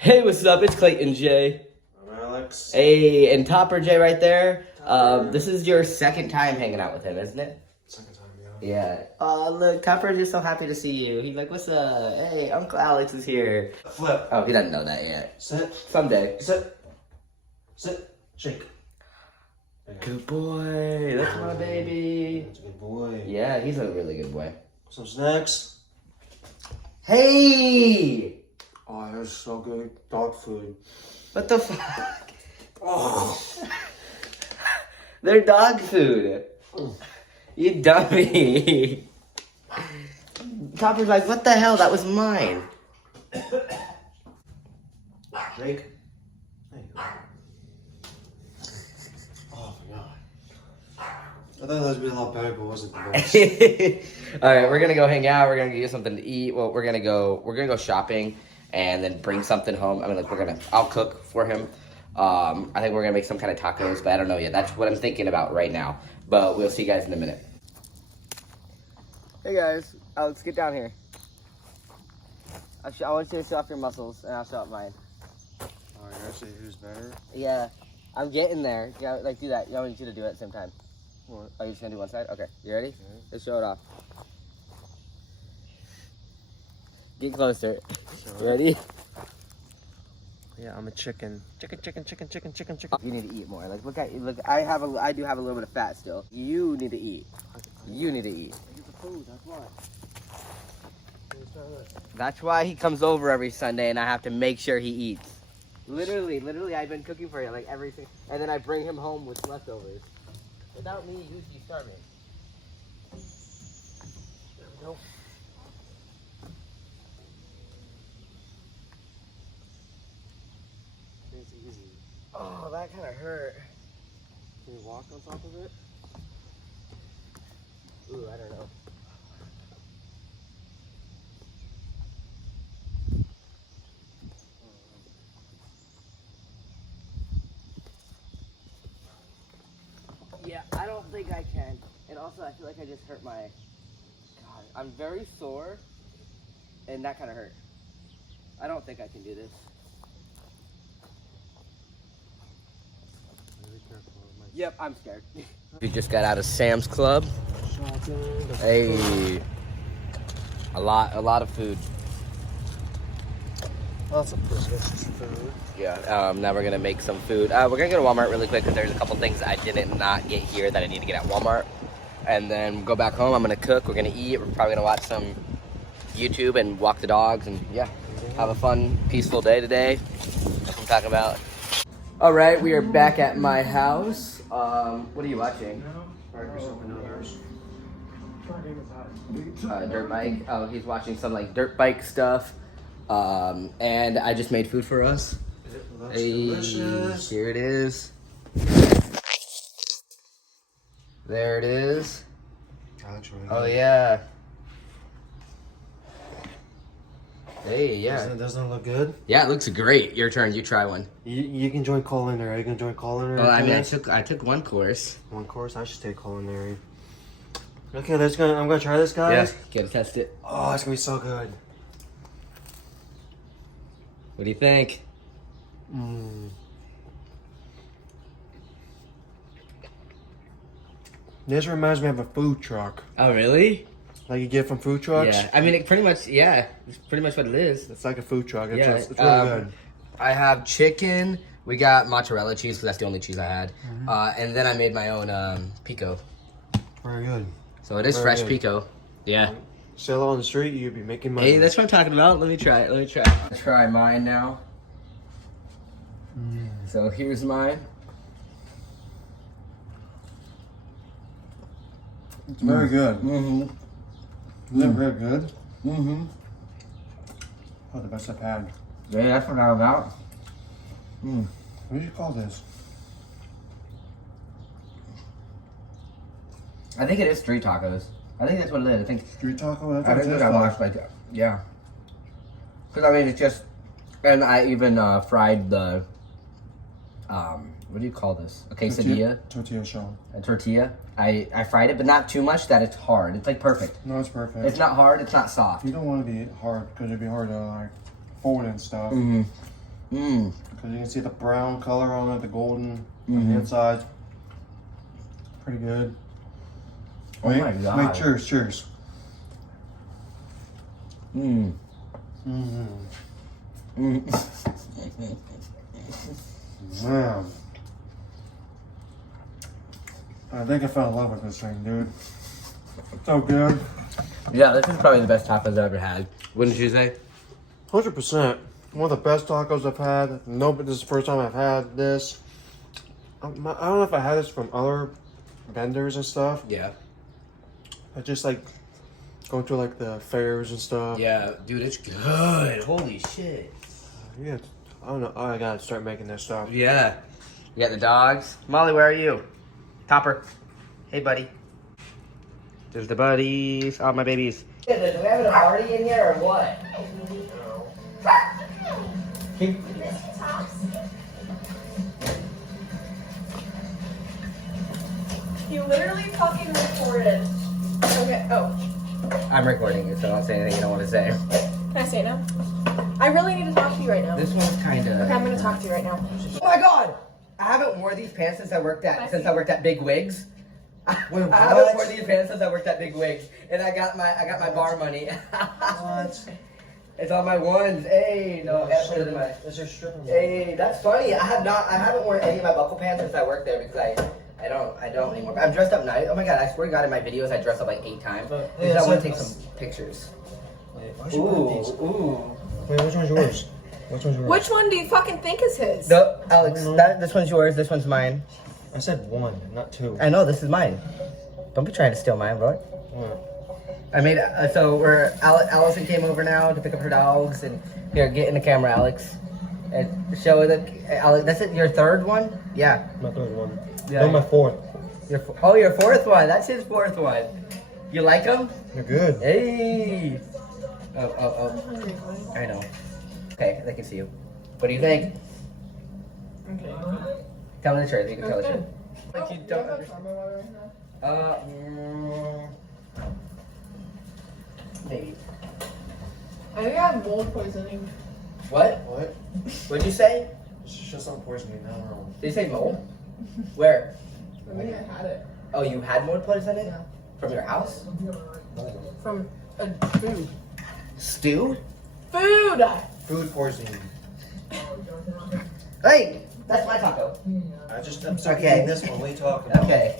Hey, what's up? It's Clayton J. I'm Alex. Hey, and Topper J right there. This is your second time hanging out with him, isn't it? Second time, yeah. Yeah. Oh, look, Topper's just so happy to see you. He's like, what's up? Hey, Uncle Alex is here. Flip. Oh, he doesn't know that yet. Sit. Someday. Sit. Sit. Shake. Good boy. That's my baby. That's a good boy. Yeah, he's a really good boy. Some snacks. Hey! Oh, that's so good. Dog food. What the fuck? Oh. They're dog food. You dummy. Topper's like, what the hell? That was mine. Shake. There you go. Oh my god. I thought that would be a lot better, but it wasn't the best. All right, we're gonna go hang out. We're gonna get something to eat. Well, we're gonna go shopping and then bring something home. I mean, like I'll cook for him. I think we're gonna make some kind of tacos, but I don't know yet. That's what I'm thinking about right now. But we'll see you guys in a minute. Hey guys, Alex, get down here. I want you to show off your muscles, and I'll show off mine. Oh, you're gonna say who's better? Yeah, I'm getting there. Yeah, like do that. I want you to do it at the same time. What? Oh, you're just gonna do one side? Okay, you ready? Okay. Let's show it off. Get closer. So, Ready? yeah, I'm a chicken. Chicken. You need to eat more. Like, look. I do have a little bit of fat still. You need to eat. You need to eat. Get the food, that's why. That's why he comes over every Sunday, and I have to make sure he eats. Literally, I've been cooking for you like everything, and then I bring him home with leftovers. Without me, you'd be starving. There we go. It's easy. Oh, that kind of hurt. Can you walk on top of it? Ooh, I don't know. Yeah, I don't think I can. And also, I feel like I just hurt my... God, I'm very sore, and that kind of hurt. I don't think I can do this. Be careful. Yep, I'm scared. We just got out of Sam's Club. Hey, a lot of food. Lots of food. Yeah, now we're gonna make some food. We're gonna go to Walmart really quick because there's a couple things I did not get here that I need to get at Walmart. And then go back home, I'm gonna cook, we're gonna eat, we're probably gonna watch some YouTube and walk the dogs and yeah, have a fun, peaceful day today. That's what I'm talking about. All right, we are back at my house. What are you watching? Dirt bike. Oh, he's watching some like dirt bike stuff. And I just made food for us. Hey, Delicious. here it is. There it is. Oh yeah. Hey, yeah. Doesn't it look good? Yeah, it looks great. Your turn. You try one. You can join culinary. Are you gonna join culinary? Well, I mean, I took one course. One course. I should take culinary. Okay, I'm gonna try this, guys. Yeah, gotta test it. Oh, it's gonna be so good. What do you think? This reminds me of a food truck. Oh, really? Like you get from food trucks? Yeah. I mean, it's pretty much what it is. It's like a food truck. It's, Yeah, it's really good. I have chicken. We got mozzarella cheese because that's the only cheese I had. And then I made my own pico. Very good. So it is Very fresh good. pico. Yeah. Sell it on the street, you'd be making money. Hey, that's what I'm talking about. Let me try it. Try mine now. So here's mine. It's very good. Mm-hmm. Isn't it very good? Mm-hmm. Oh, the best I've had. Yeah, that's what I'm about. What do you call this? I think it is street tacos. I think that's what it is. I think Street taco? That's I what it think is I for. watched yeah. Because I mean, it's just, and I even fried the, what do you call this? A quesadilla? Tortilla shell. A tortilla. I fried it, but not too much that it's hard. It's like perfect. No, it's perfect. It's not hard, it's not soft. You don't want to be hard because it'd be hard to like fold and stuff. Mmm. Because you can see the brown color on it, the golden on the inside. Pretty good. Oh my God. Wait, cheers. Mmm. Mm-hmm. Mm. Man. I think I fell in love with this thing, dude. So good. Yeah, this is probably the best tacos I've ever had. Wouldn't you say? 100%. One of the best tacos I've had. No, but this is the first time I've had this. I don't know if I had this from other vendors and stuff. Yeah. I just like going to like the fairs and stuff. Yeah, dude, it's good. Holy shit. Yeah. I don't know. I gotta start making this stuff. Yeah. You got the dogs. Molly, where are you? Topper. Hey, buddy. There's the buddies. Oh, my babies. Do we have a party in here or what? You literally fucking recorded. Okay, oh. I'm recording you, so don't say anything you don't want to say. Can I say it now? I really need to talk to you right now. This one's kind of... Okay, I'm gonna talk to you right now. Oh my God! I haven't worn these pants since I worked at Big Wigs. Wait, I haven't worn these pants since I worked at Big Wigs, and I got my bar money. What? It's on my ones. Hey, no, that's put it in my. Those are stripping. Hey, that's funny. I haven't worn any of my buckle pants since I worked there because I don't anymore. I'm dressed up nice. Oh my God, I swear to God, in my videos I dress up like 8 times because I want to take some pictures. Wait, why'd you put these? Ooh. Wait, which one's yours? Which one's yours? Which one do you fucking think is his? No, Alex, this one's yours. This one's mine. I said 1, not 2. I know this is mine. Don't be trying to steal mine, bro. I made so we're Allison came over now to pick up her dogs, and here, get in the camera, Alex, and show the Alex. That's it. Your third one? Yeah. My 3rd one. Yeah. No, my 4th. Your 4th one. That's his 4th one. You like them? They're good. Hey. Oh. I know. Okay, they can see you. What do you think? Okay. Tell me the truth. You can tell the truth. Good. Like you don't understand. Maybe. I think I have mold poisoning. What? What? What'd you say? It's just not poisoning, not wrong. Did you say mold? Where? I think I had it. Oh, you had mold poisoning? Yeah. From your house? From a food. Stew? Food! Food poisoning. Hey, that's my taco. I'm stuck Okay. eating this one. What are you talking about? Okay.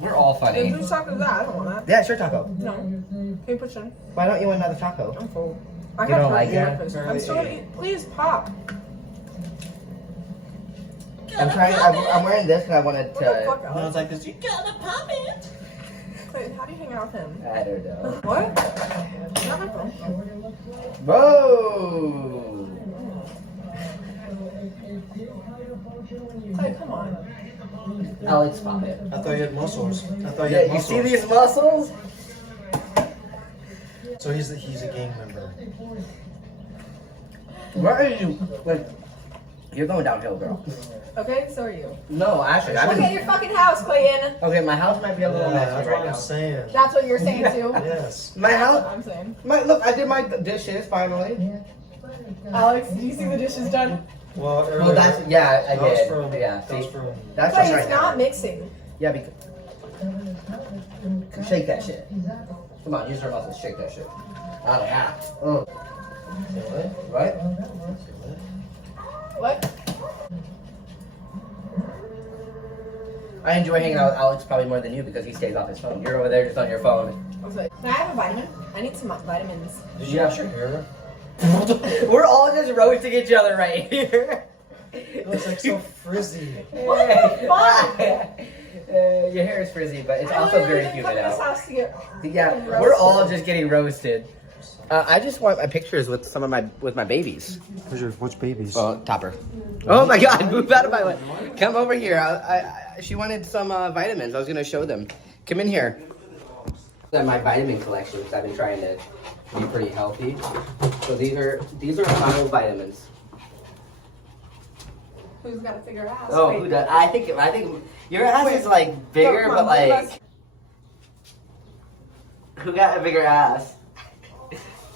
We're all funny. Whose taco is that? I don't want that. Yeah, it's your taco. No. Can you put some? Why don't you want another taco? I'm full. I You have don't like turkey in it? my fridge. I'm still gonna eat. Please pop. I'm wearing this and I wanted What the fuck, to... No, Alex? it's like this. Gotta pop it. Clayton, how do you hang out with him? I don't know. What? Not my phone. Whoa! Clay, come on. Alex, pop it. I thought you had muscles. I thought you Yeah, had you muscles. see these muscles? So he's a gang member. Where are you? Like, you're going downhill, girl. Okay, so are you. No, actually, Look at your fucking house, Clayton. Okay, my house might be a little That's messy what right I'm now. saying. That's what you're saying too. Yes. My That's house... what I'm saying. Look, I did my dishes finally. Alex, do you see the dishes done? Well, earlier, Well, that's... Yeah, I that was did. from, Yeah, that was see? from. That's Clay, just it's right not now. mixing. Yeah, because... Shake that shit. Come on, use your muscles. Shake that shit. Oh, yeah. Right? What? I enjoy hanging out with Alex probably more than you because he stays off his phone. You're over there just on your phone. I was like, can I have a vitamin? I need some vitamins. Did you wash your hair? We're all just roasting each other right here. It looks like so frizzy. What the fuck? Your hair is frizzy, but it's I also literally very didn't come humid to this out. house to get Yeah, fucking we're all roasted. just getting roasted. I just want my pictures with some of my babies. Which babies? Topper. Oh my God! Move out of my way. Come over here. She wanted some vitamins. I was gonna show them. Come in here. My vitamin collection because I've been trying to be pretty healthy. So these are final vitamins. Who's got a bigger ass? Oh, Wait. who does? I think your ass is like bigger, Come but on, like who got a bigger ass?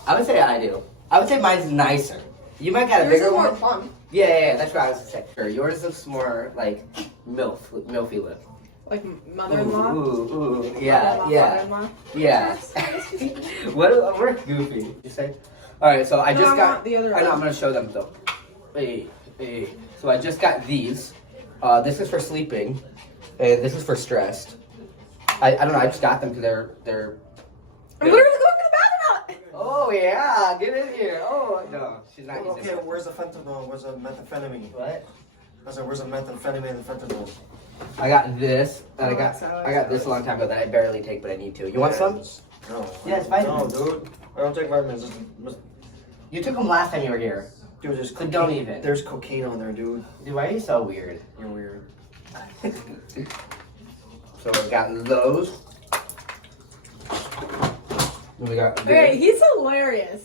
I would say I do. I would say mine's nicer. You might got a Yours bigger is more one. plump. Yeah, that's what I was gonna say. Sure, yours looks more like milfy lip. Like mother-in-law? Ooh, yeah. Mother-in-law? Yeah. We're goofy. You say? All right, so I No, just I got. want the other I know. one. I'm gonna show them though. Hey. So I just got these. This is for sleeping, and this is for stressed. I don't know. I just got them because they're. I'm literally going to the bathroom now. Oh yeah, get in here. Oh no, she's not. Okay, where's the fentanyl? Where's the methamphetamine? What? I said, where's the methamphetamine and fentanyl? I got this, and Oh, I got this a long time ago that I barely take, but I need to. You want some? No. Yeah, it's vitamins. No, dude. I don't take vitamins. You took them last time you were here. Dude, there's So don't even. There's cocaine on there, dude. Dude, why are you so weird? You're weird. So we got those. And we got this. Okay, he's hilarious.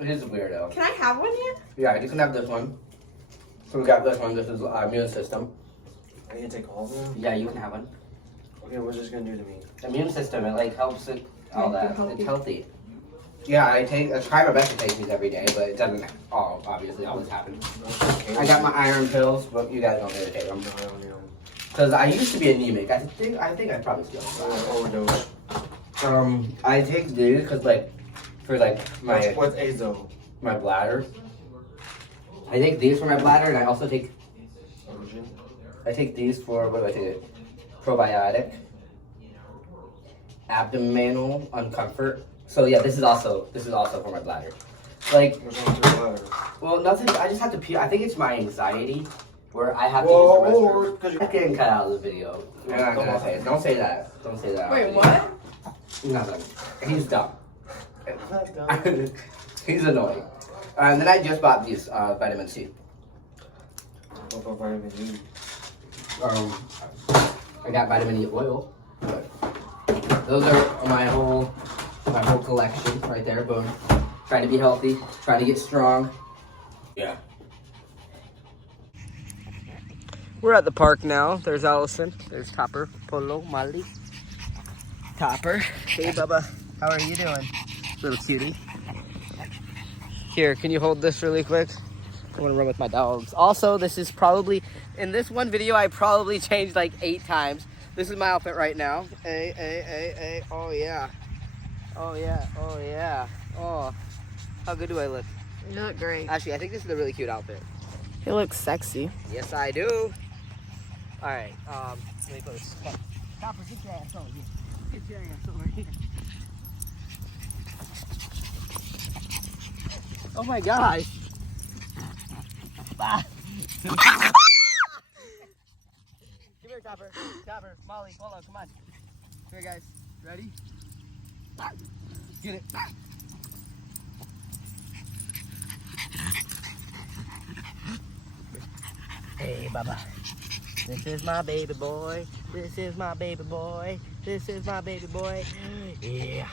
It is a weirdo. Can I have one yet? Yeah, you can have this one. So we got this one. This is immune system. I can take all of them? Yeah, you can have one. Okay, what's this gonna do to me? Immune system. It like helps it all Make you that. healthy. It's healthy. Yeah, I try my best to take these every day, but it doesn't obviously always happen. Okay. I got my iron pills, but you guys don't need to take them. No, I don't need them. Because I used to be anemic. I think I probably still am. Overdose. I take these because like for like my What's azo? my bladder. I take these for my bladder, and I also take these for what do I take? Probiotic, abdominal uncomfort. So yeah, this is also for my bladder. Like, What's wrong with your bladder? well, nothing. I just have to pee. I think it's my anxiety where I have to Whoa, use the restroom. because I'm getting cut out of the video. I'm not gonna say it. Don't say that. Don't say that. Wait, what? Nothing. He's dumb. I'm not done. He's annoying. And then I just bought these vitamin C. What about vitamin E? I got vitamin E oil. But those are my whole collection right there. Boom. Trying to be healthy. Trying to get strong. Yeah. We're at the park now. There's Allison. There's Topper, Polo, Molly. Topper. Hey, Bubba. How are you doing? Little cutie. Here, can you hold this really quick? I want to run with my dogs. Also, this is probably, in this one video, I probably changed like 8 times. This is my outfit right now. Hey. Oh, yeah. Oh, yeah. Oh, yeah. Oh, how good do I look? You look great. Actually, I think this is a really cute outfit. He looks sexy. Yes, I do. All right. Let me put this. Come on. Topper, get your ass over here. Get your ass over here. Oh my gosh. Ah. Come here, Topper. Topper, Molly, Polo, come on. Here, guys. Ready? Get it. Hey, Bubba. This is my baby boy. This is my baby boy. This is my baby boy. Yeah.